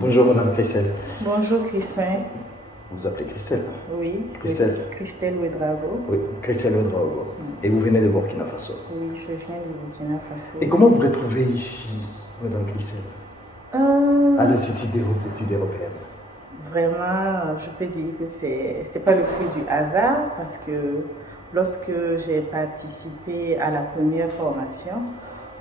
Bonjour Madame Christelle. Bonjour Crispin. Vous vous appelez Christelle? Oui, Christelle. Christelle Ouedraogo. Oui, Christelle Ouedraogo. Et vous venez de Burkina Faso. Oui, je viens du Burkina Faso. Et comment vous vous retrouvez ici, Madame Christelle, à l'Institut des hautes études européennes? Vraiment, je peux dire que c'est pas le fruit du hasard parce que lorsque j'ai participé à la première formation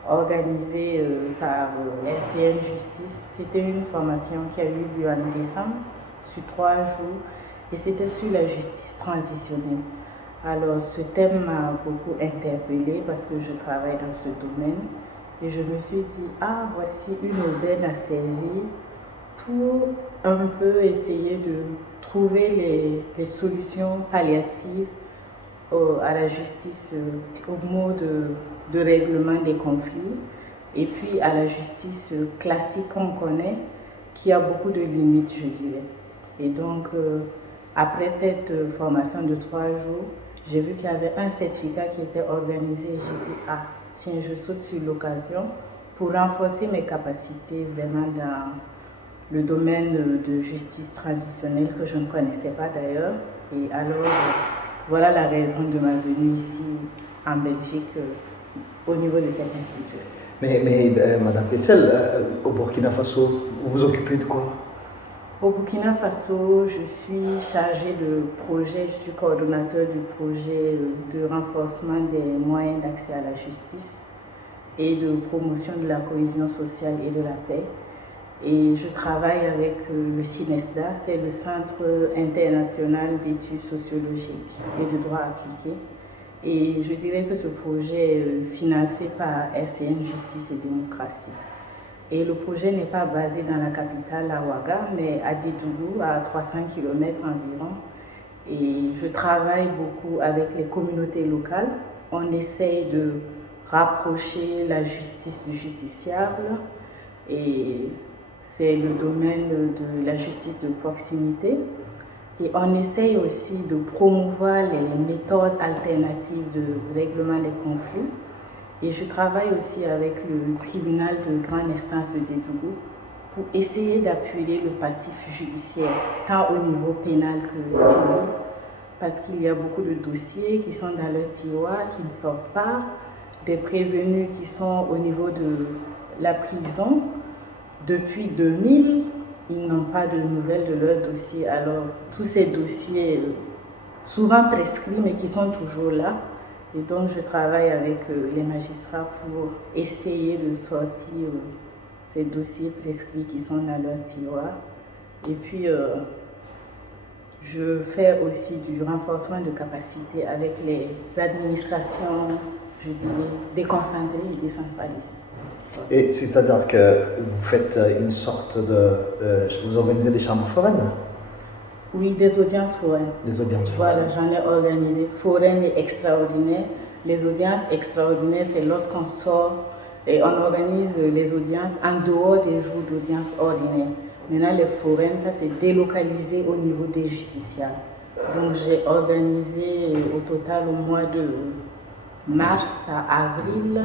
organisée par RCN Justice, c'était une formation qui a eu lieu en décembre sur 3 jours et c'était sur la justice transitionnelle. Alors ce thème m'a beaucoup interpellée parce que je travaille dans ce domaine et je me suis dit, ah voici une aubaine à saisir pour un peu essayer de trouver les solutions palliatives à la justice, au mode de règlement des conflits, et puis à la justice classique qu'on connaît, qui a beaucoup de limites, je dirais. Et donc, après cette formation de 3 jours, j'ai vu qu'il y avait un certificat qui était organisé et j'ai dit, ah, tiens, je saute sur l'occasion pour renforcer mes capacités vraiment dans le domaine de justice transitionnelle que je ne connaissais pas d'ailleurs. Et alors, voilà la raison de ma venue ici en Belgique au niveau de cet institut. Mais Madame Christelle, au Burkina Faso, vous vous occupez de quoi? Au Burkina Faso, je suis chargée de projet, je suis coordonnateur du projet de renforcement des moyens d'accès à la justice et de promotion de la cohésion sociale et de la paix. Et je travaille avec le CINESDA, c'est le Centre international d'études sociologiques et de droit appliqué. Et je dirais que ce projet est financé par RCN Justice et Démocratie. Et le projet n'est pas basé dans la capitale, à Ouaga, mais à Dédougou, à 300 km environ. Et je travaille beaucoup avec les communautés locales. On essaye de rapprocher la justice du justiciable et c'est le domaine de la justice de proximité. Et on essaye aussi de promouvoir les méthodes alternatives de règlement des conflits. Et je travaille aussi avec le tribunal de grande instance de Dédougou pour essayer d'appuyer le passif judiciaire, tant au niveau pénal que civil, parce qu'il y a beaucoup de dossiers qui sont dans leur tiroir, qui ne sortent pas, des prévenus qui sont au niveau de la prison. Depuis 2000, ils n'ont pas de nouvelles de leur dossier. Alors, tous ces dossiers, souvent prescrits, mais qui sont toujours là. Et donc, je travaille avec les magistrats pour essayer de sortir ces dossiers prescrits qui sont dans leur tiroir. Et puis, je fais aussi du renforcement de capacité avec les administrations, je dirais, déconcentrées et décentralisées. Et c'est-à-dire que vous faites une sorte vous organisez des chambres foraines? Oui, des audiences foraines. Des audiences Voilà, foraines. j'en ai organisé, foraines et extraordinaires. Les audiences extraordinaires, c'est lorsqu'on sort et on organise les audiences en dehors des jours d'audience ordinaire. Maintenant, les foraines, ça c'est délocalisé au niveau des justiciables. Donc, j'ai organisé au total au mois de mars à avril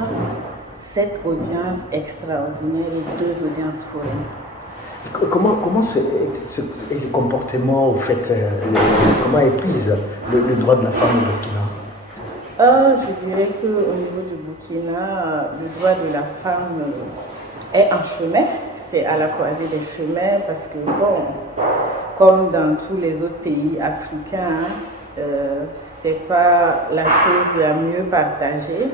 7 audiences extraordinaires et 2 audiences foraines. Comment est le comportement, au fait, comment est prise le droit de la femme au Burkina? Je dirais qu'au niveau du Burkina, le droit de la femme est en chemin. C'est à la croisée des chemins parce que, bon, comme dans tous les autres pays africains, c'est pas la chose la mieux partagée.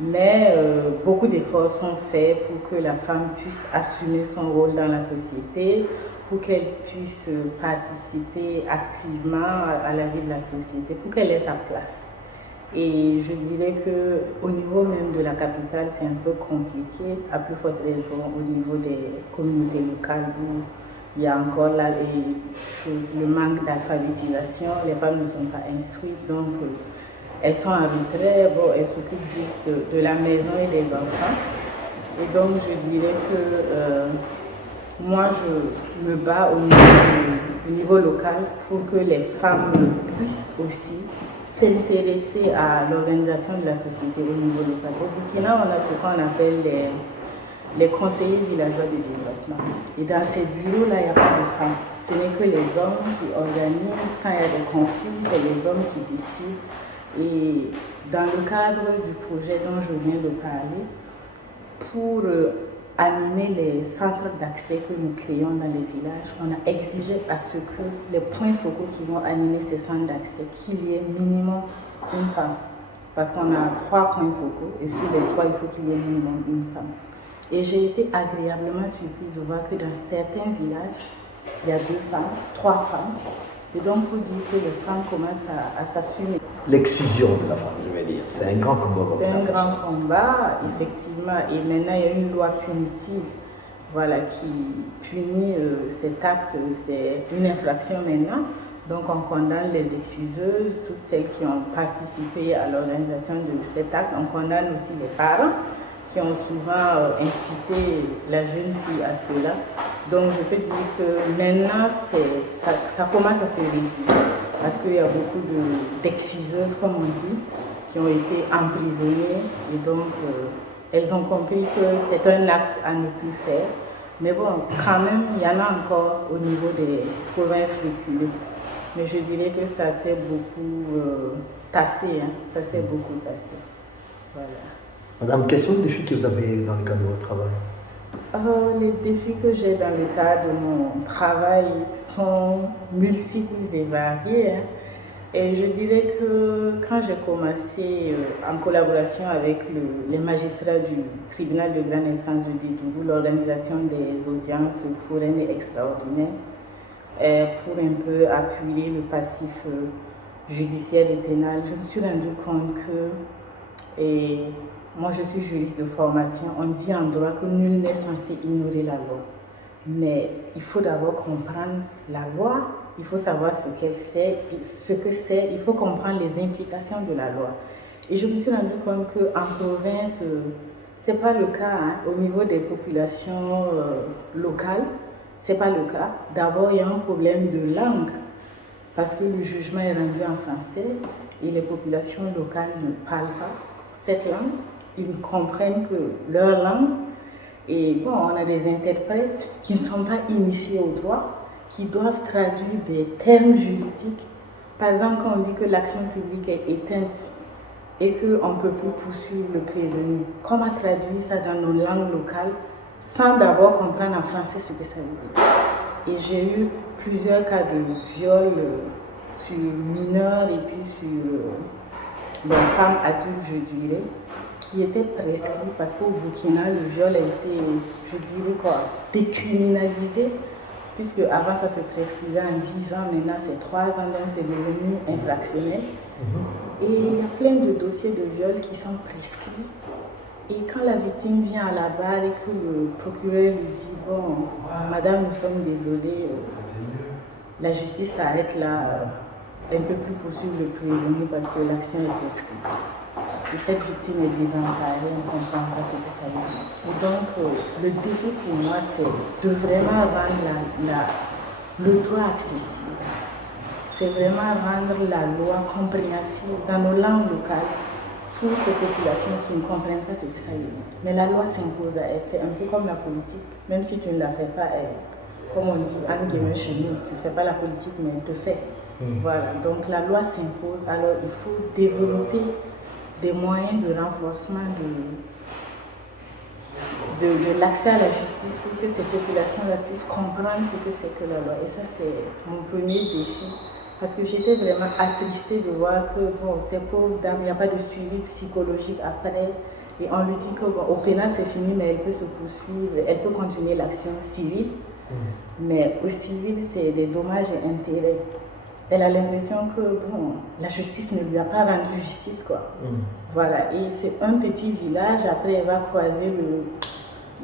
Mais beaucoup d'efforts sont faits pour que la femme puisse assumer son rôle dans la société, pour qu'elle puisse participer activement à la vie de la société, pour qu'elle ait sa place. Et je dirais qu'au niveau même de la capitale, c'est un peu compliqué, à plus forte raison au niveau des communautés locales où il y a encore là le manque d'alphabétisation, les femmes ne sont pas instruites, donc elles sont en retrait, bon, elles s'occupent juste de la maison et des enfants. Et donc, je dirais que moi, je me bats au niveau local pour que les femmes puissent aussi s'intéresser à l'organisation de la société au niveau local. Au Burkina, on a ce qu'on appelle les conseillers villageois de développement. Et dans ces bureaux-là, il n'y a pas de femmes. Ce n'est que les hommes qui organisent. Quand il y a des conflits, c'est les hommes qui décident. Et dans le cadre du projet dont je viens de parler, pour animer les centres d'accès que nous créons dans les villages, on a exigé à ce que les points focaux qui vont animer ces centres d'accès, qu'il y ait minimum une femme. Parce qu'on a 3 points focaux et sur les 3, il faut qu'il y ait minimum une femme. Et j'ai été agréablement surprise de voir que dans certains villages, il y a 2 femmes, 3 femmes. Et donc, pour dire que les femmes commencent à s'assumer. L'excision de la femme, je vais dire, c'est un grand combat. C'est un grand combat, effectivement. Et maintenant, il y a une loi punitive, voilà, qui punit cet acte. C'est une infraction maintenant. Donc, on condamne les excuseuses, toutes celles qui ont participé à l'organisation de cet acte. On condamne aussi les parents qui ont souvent incité la jeune fille à cela. Donc je peux dire que maintenant, ça commence à se réduire parce qu'il y a beaucoup d'exciseuses, comme on dit, qui ont été emprisonnées et donc elles ont compris que c'est un acte à ne plus faire. Mais bon, quand même, il y en a encore au niveau des provinces reculées. Mais je dirais que ça s'est beaucoup tassé, hein. Ça s'est beaucoup tassé. Voilà. Madame, quels sont les défis que vous avez dans le cadre de votre travail? Les défis que j'ai dans le cadre de mon travail sont multiples et variés. Hein. Et je dirais que quand j'ai commencé en collaboration avec les magistrats du tribunal de grande instance de Dédougou, l'organisation des audiences foraines et extraordinaires, pour un peu appuyer le passif judiciaire et pénal, je me suis rendu compte que moi, je suis juriste de formation. On dit en droit que nul n'est censé ignorer la loi. Mais il faut d'abord comprendre la loi, il faut savoir ce qu'elle sait, ce que c'est, il faut comprendre les implications de la loi. Et je me suis rendu compte qu'en province, ce n'est pas le cas. Hein. Au niveau des populations locales, ce n'est pas le cas. D'abord, il y a un problème de langue, parce que le jugement est rendu en français et les populations locales ne parlent pas cette langue. Ils comprennent que leur langue, et bon, on a des interprètes qui ne sont pas initiés au droit, qui doivent traduire des termes juridiques. Par exemple, quand on dit que l'action publique est éteinte et qu'on ne peut plus poursuivre le prévenu, comment traduire ça dans nos langues locales sans d'abord comprendre en français ce que ça veut dire? Et j'ai eu plusieurs cas de viol sur mineurs et puis sur des femmes adultes, je dirais, qui étaient prescrits parce qu'au Burkina, le viol a été, je dirais quoi, décriminalisé, puisque avant ça se prescrivait en 10 ans, maintenant c'est 3 ans, donc c'est devenu infractionnel. Et il y a plein de dossiers de viol qui sont prescrits. Et quand la victime vient à la barre et que le procureur lui dit « Bon, madame, nous sommes désolés, la justice s'arrête là, elle ne peut plus poursuivre le prévenu parce que l'action est prescrite. » Et cette victime est désemparée, on ne comprend pas ce que ça veut dire. Et donc, le défi pour moi, c'est de vraiment rendre le droit accessible. C'est vraiment rendre la loi compréhensible dans nos langues locales pour ces populations qui ne comprennent pas ce que ça veut dire. Mais la loi s'impose à elles. C'est un peu comme la politique. Même si tu ne la fais pas, comme on dit, entre guillemets chez nous, tu ne fais pas la politique, mais elle te fait. Voilà. Donc la loi s'impose. Alors il faut développer des moyens de renforcement de l'accès à la justice pour que ces populations-là puissent comprendre ce que c'est que la loi. Et ça, c'est mon premier défi. Parce que j'étais vraiment attristée de voir que bon, ces pauvres dames, il n'y a pas de suivi psychologique après. Et on lui dit qu'au pénal, c'est fini, mais elle peut se poursuivre, elle peut continuer l'action civile. Mais au civil, c'est des dommages et intérêts. Elle a l'impression que bon, la justice ne lui a pas rendu justice, quoi. Voilà, et c'est un petit village, après elle va croiser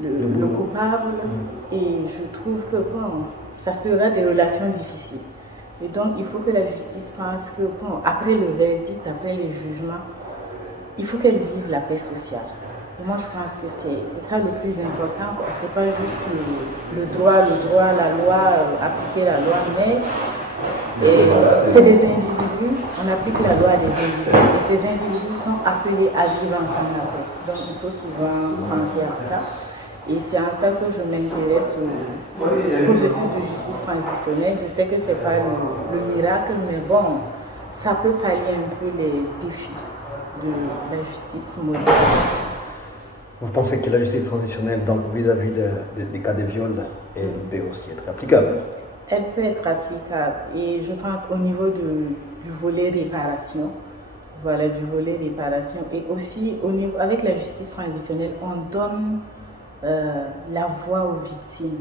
le coupable, et je trouve que bon, ça sera des relations difficiles. Et donc il faut que la justice pense que bon, après le verdict, après les jugements, il faut qu'elle vise la paix sociale. Et moi, je pense que c'est ça le plus important. C'est pas juste le droit, la loi, appliquer la loi, mais c'est des individus, on applique la loi à des individus. Et ces individus sont appelés à vivre ensemble avec. Donc, il faut souvent penser à ça. Et c'est en ça que je m'intéresse au processus de justice transitionnelle. Je sais que ce n'est pas le miracle, mais bon, ça peut pallier un peu les défis de la justice moderne. Vous pensez que la justice transitionnelle, donc vis-à-vis des cas de viol, peut aussi être applicable? Elle peut être applicable et je pense au niveau du volet réparation, voilà, du volet réparation et aussi au niveau, avec la justice transitionnelle, on donne la voix aux victimes,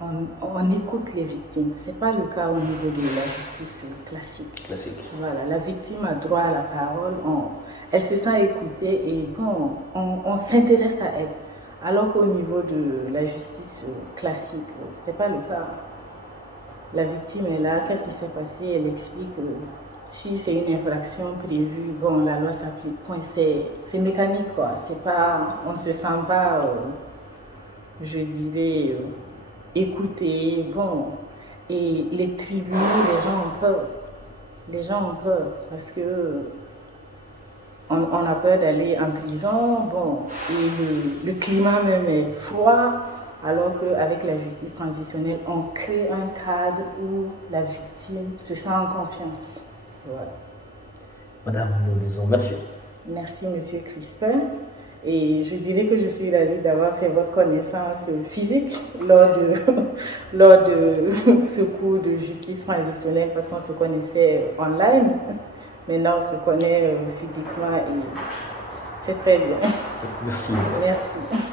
on écoute les victimes. Ce n'est pas le cas au niveau de la justice classique. Voilà, la victime a droit à la parole, elle se sent écoutée et bon, on s'intéresse à elle. Alors qu'au niveau de la justice classique, ce n'est pas le cas. La victime est là, qu'est-ce qui s'est passé? Elle explique si c'est une infraction prévue, bon, la loi s'applique. C'est mécanique, quoi. C'est pas, on ne se sent pas, je dirais, écouté. Bon, et les tribunaux, les gens ont peur. Les gens ont peur parce que on a peur d'aller en prison. Bon, et le climat même est froid. Alors qu'avec la justice transitionnelle, on crée un cadre où la victime se sent en confiance. Voilà. Madame, nous disons merci. Merci, Monsieur Crispin. Et je dirais que je suis ravie d'avoir fait votre connaissance physique lors de ce cours de justice transitionnelle parce qu'on se connaissait online. Maintenant, on se connaît physiquement et c'est très bien. Merci. Merci.